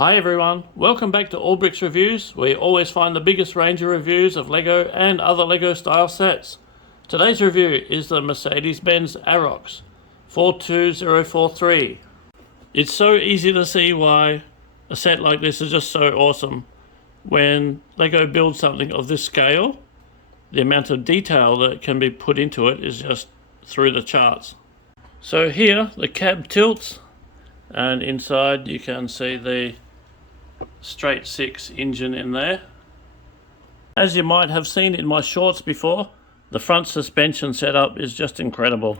Hi everyone, welcome back to All Bricks Reviews, where you always find the biggest range of reviews of LEGO and other LEGO style sets. Today's review is the Benz Arocs 42043. It's so easy to see why a set like this is just so awesome. When LEGO builds something of this scale, the amount of detail that can be put into it is just through the charts. So here the cab tilts, and inside you can see the straight six engine in there. As you might have seen in my shorts before, the front suspension setup is just incredible.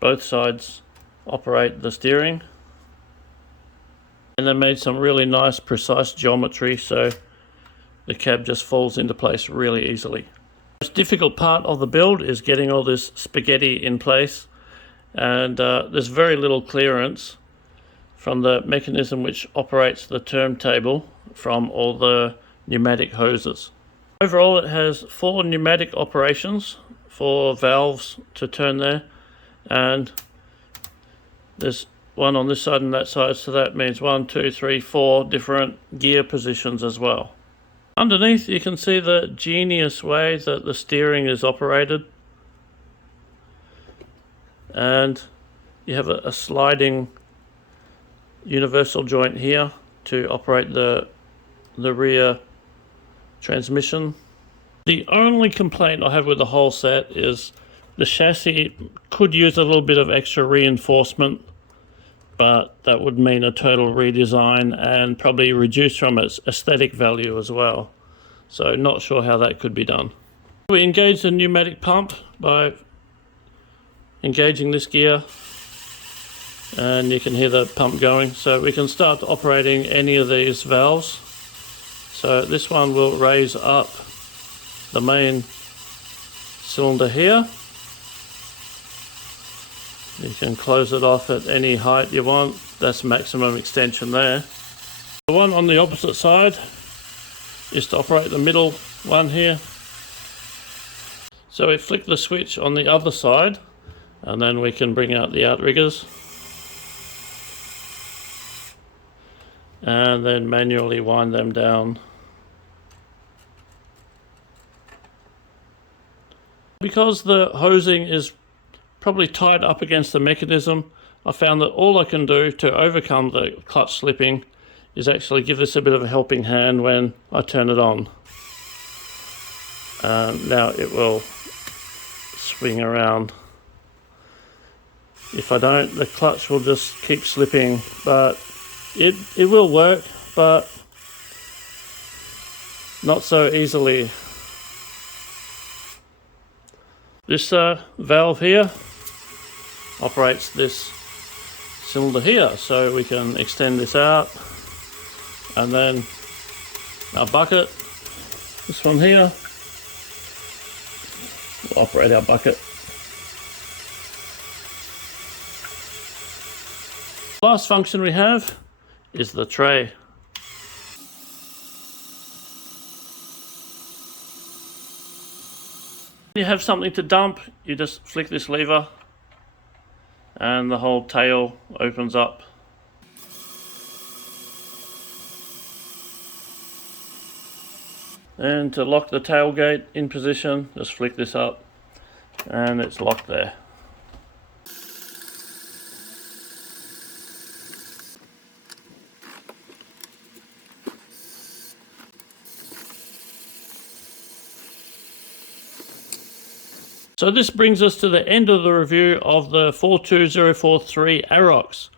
Both sides operate the steering, and they made some really nice precise geometry so the cab just falls into place really easily. The most difficult part of the build is getting all this spaghetti in place, and there's very little clearance from the mechanism which operates the turntable from all the pneumatic hoses. Overall it has 4 pneumatic operations, 4 valves to turn there, and there's one on this side and that side, so that means 1, 2, 3, 4 different gear positions as well. Underneath you can see the genius way that the steering is operated, and you have a sliding universal joint here to operate the rear transmission. The only complaint I have with the whole set is the chassis could use a little bit of extra reinforcement, but that would mean a total redesign and probably reduce from its aesthetic value as well. So not sure how that could be done. We engage the pneumatic pump by engaging this gear, and you can hear the pump going, so we can start operating any of these valves. So this one will raise up the main cylinder here. You can close it off at any height you want. That's maximum extension there. The one on the opposite side is to operate the middle one here. So we flick the switch on the other side, and then we can bring out the outriggers and then manually wind them down. Because the hosing is probably tied up against the mechanism, I found that all I can do to overcome the clutch slipping is actually give this a bit of a helping hand when I turn it on. Now it will swing around. If I don't, the clutch will just keep slipping, but it will work, but not so easily. This valve here operates this cylinder here, so we can extend this out, and then our bucket, this one here, will operate our bucket. Last function we have is the tray. When you have something to dump, you just flick this lever and the whole tail opens up. And to lock the tailgate in position, just flick this up and it's locked there. So this brings us to the end of the review of the 42043 Arocs.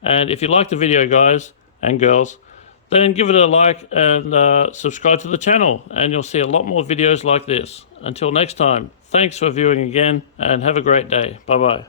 And if you like the video, guys and girls, then give it a like and subscribe to the channel, and you'll see a lot more videos like this. Until next time, thanks for viewing again, and have a great day. Bye bye.